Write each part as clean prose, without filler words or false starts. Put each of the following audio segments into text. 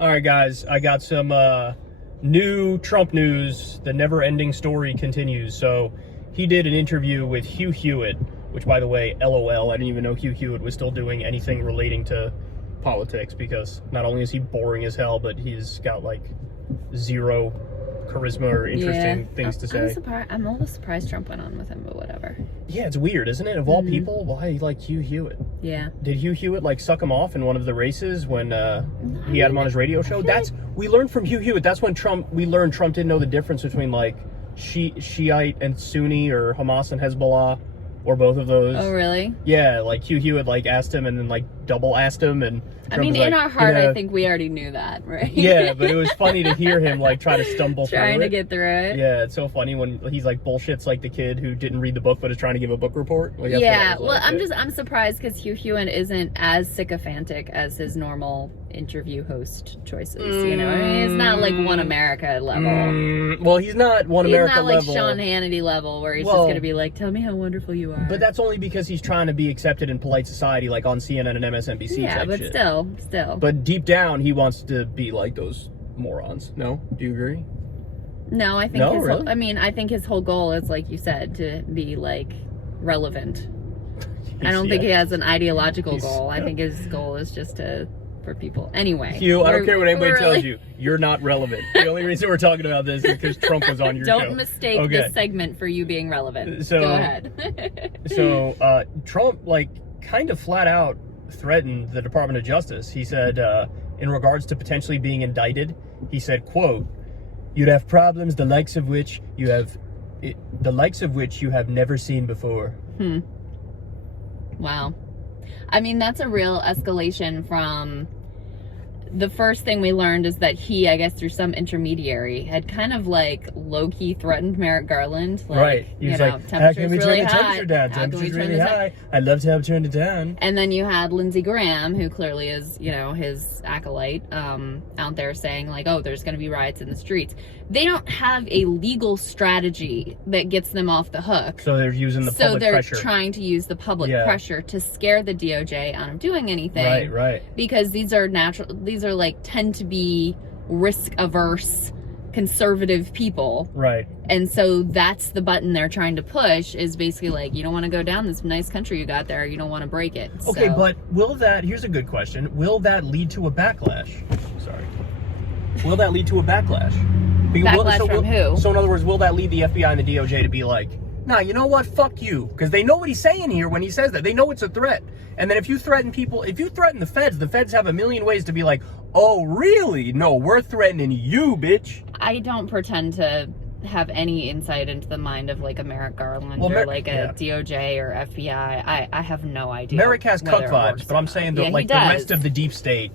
All right, guys, I got some new Trump news. The never-ending story continues. So he did an interview with Hugh Hewitt, which, by the way, LOL, I didn't even know Hugh Hewitt was still doing anything relating to politics, because not only is he boring as hell, but he's got, like, zero charisma or interesting things to say. I'm a little surprised Trump went on with him, but whatever. Yeah, it's weird, isn't it? Of all people, why, like, Hugh Hewitt? Yeah. Did Hugh Hewitt, like, suck him off in one of the races when he had him on his radio show? We learned from Hugh Hewitt, that's when we learned Trump didn't know the difference between, like, Shiite and Sunni, or Hamas and Hezbollah, or both of those. Oh, really? Yeah, like, Hugh Hewitt, like, asked him and then, like, double asked him, and Trump in like, our heart, I think we already knew that, right? Yeah, but it was funny to hear him, like, try to stumble through it. Trying to get through it. Yeah, it's so funny when he's, like, bullshits like the kid who didn't read the book but is trying to give a book report. Like, yeah, well, I'm surprised because Hugh Hewitt isn't as sycophantic as his normal interview host choices, you know? I mean, he's not, like, One America level. Well, he's not One America level. He's not, like, Sean Hannity level, where he's just going to be like, tell me how wonderful you are. But that's only because he's trying to be accepted in polite society, like on CNN and MSNBC. Yeah, but shit. still. But deep down, he wants to be like those morons. No? Do you agree? No, I think really? I think his whole goal is, like you said, to be, like, relevant. I don't think he has an ideological goal. I think his goal is just for people. Anyway. Hugh, I don't care what anybody tells you. You're not relevant. The only reason we're talking about this is because Trump was on your show. Don't mistake this segment for you being relevant. So, go ahead. So Trump, like, kind of flat out threatened the Department of Justice. He said, in regards to potentially being indicted, he said, quote, "You'd have problems the likes of which you have never seen before." Wow. I mean, that's a real escalation from the first thing we learned is that he, I guess through some intermediary, had kind of like low-key threatened Merrick Garland. Like, right. He was like, how can we turn the temperature down? Temperature's really high. I'd love to have turned it down. And then you had Lindsey Graham, who clearly is, you know, his acolyte, out there saying like, oh, there's going to be riots in the streets. They don't have a legal strategy that gets them off the hook. So they're using the public pressure. So they're trying to use the public pressure to scare the DOJ out of doing anything. Right. Because these are like tend to be risk averse conservative people. Right. And so that's the button they're trying to push, is basically like, you don't want to go down this nice country you got there, you don't want to break it. Okay, but here's a good question. Will that lead to a backlash? Sorry. Will that lead to a backlash? From who? So in other words, will that lead the FBI and the DOJ to be like, nah, you know what? Fuck you. Because they know what he's saying here when he says that. They know it's a threat. And then if you threaten the feds have a million ways to be like, oh, really? No, we're threatening you, bitch. I don't pretend to have any insight into the mind of like a Merrick Garland or like a DOJ or FBI. I have no idea. Merrick has cuck vibes, but I'm saying that the rest of the deep state,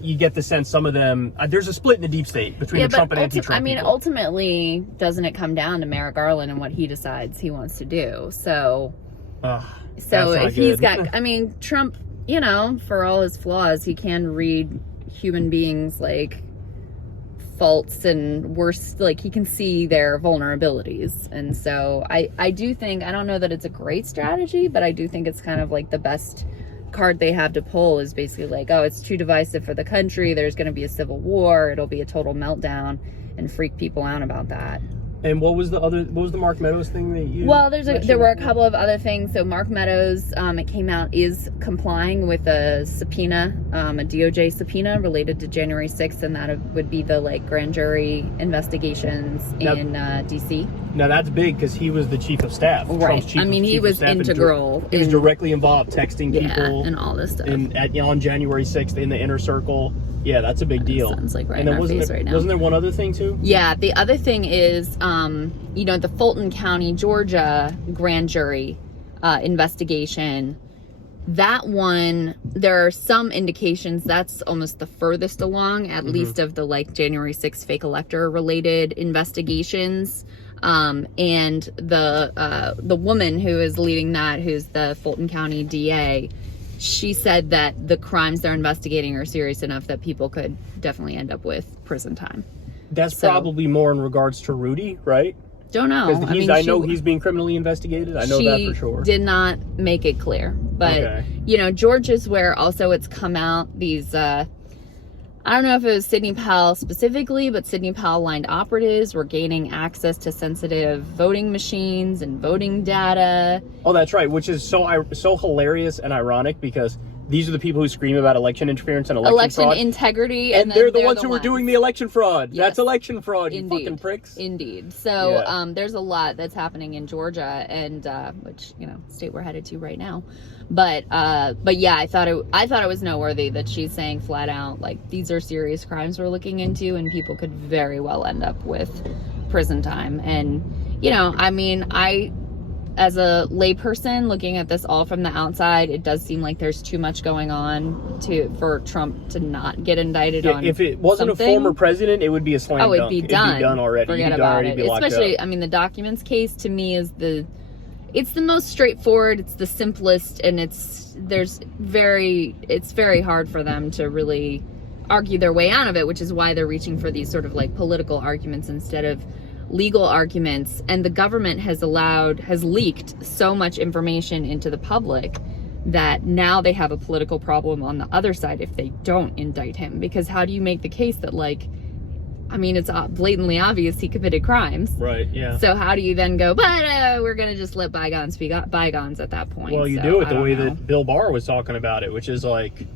you get the sense some of them, there's a split in the deep state between the Trump and anti-Trump I mean, people. Ultimately, doesn't it come down to Merrick Garland and what he decides he wants to do? So if he's got, I mean, Trump, you know, for all his flaws, he can read human beings like faults and worse, like he can see their vulnerabilities. And so I do think, I don't know that it's a great strategy, but I do think it's kind of like the best card they have to pull, is basically like, oh, it's too divisive for the country, there's going to be a civil war, it'll be a total meltdown, and freak people out about that. And what was the Mark Meadows thing that you there were a couple of other things. So Mark Meadows, it came out, is complying with a subpoena, a DOJ subpoena related to January 6th, and that would be the like grand jury investigations in DC. Now that's big because he was the chief of staff. Right. He was integral. He was directly involved, texting people and all this stuff. On January 6th in the inner circle. Yeah, that's a big deal. Sounds like right in our face right now. Wasn't there one other thing too? Yeah, the other thing is, the Fulton County, Georgia grand jury investigation. That one, there are some indications that's almost the furthest along, at least of the like January 6th fake elector related investigations. And the woman who is leading that, who's the Fulton County DA, she said that the crimes they're investigating are serious enough that people could definitely end up with prison time. That's probably more in regards to Rudy, right? Don't know. I know he's being criminally investigated. I know that for sure. She did not make it clear. But, George is where also it's come out, these I don't know if it was Sidney Powell specifically, but Sidney Powell-aligned operatives were gaining access to sensitive voting machines and voting data. Oh, that's right, which is so hilarious and ironic because these are the people who scream about election interference and election fraud. Integrity. And they're the ones who were doing the election fraud. Yes. That's election fraud, you fucking pricks. Indeed. So there's a lot that's happening in Georgia, and which, state we're headed to right now. But yeah, I thought it was noteworthy that she's saying flat out, like, these are serious crimes we're looking into, and people could very well end up with prison time. And, as a layperson looking at this all from the outside, it does seem like there's too much going on for Trump to not get indicted on. If it wasn't something. A former president, it would be a slam dunk. It'd be done. It'd be done already. Forget about it. Especially, the documents case to me is it's the most straightforward. It's the simplest, and it's very hard for them to really argue their way out of it, which is why they're reaching for these sort of like political arguments instead of legal arguments. And the government has leaked so much information into the public that now they have a political problem on the other side if they don't indict him. Because how do you make the case that, like, it's blatantly obvious he committed crimes. Right, yeah. So how do you then go, but we're going to just let bygones be bygones at that point? Well, you do it the way that Bill Barr was talking about it, which is like,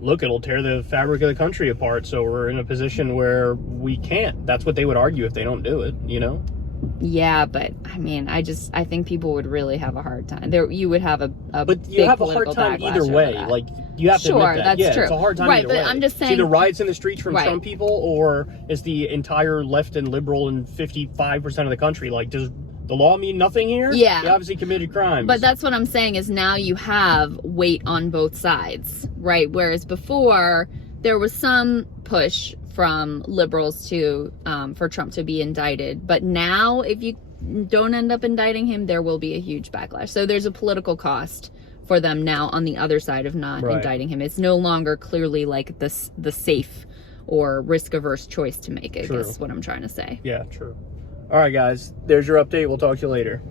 look, it'll tear the fabric of the country apart, so we're in a position where we can't. That's what they would argue if they don't do it, Yeah, but I think people would really have a hard time. You would have a but you have a hard time either way. Like, you have to admit that. That's true. It's a hard time right, either but way. I'm just saying, it's either riots in the streets from Trump people, or it's the entire left and liberal and 55% of the country. Like, does the law mean nothing here? Yeah. He obviously committed crimes. But that's what I'm saying is now you have weight on both sides, right? Whereas before, there was some push from liberals to for Trump to be indicted. But now, if you don't end up indicting him, there will be a huge backlash. So there's a political cost for them now on the other side of not indicting him. It's no longer clearly like the safe or risk-averse choice to make, I guess is what I'm trying to say. Yeah, true. All right, guys. There's your update. We'll talk to you later.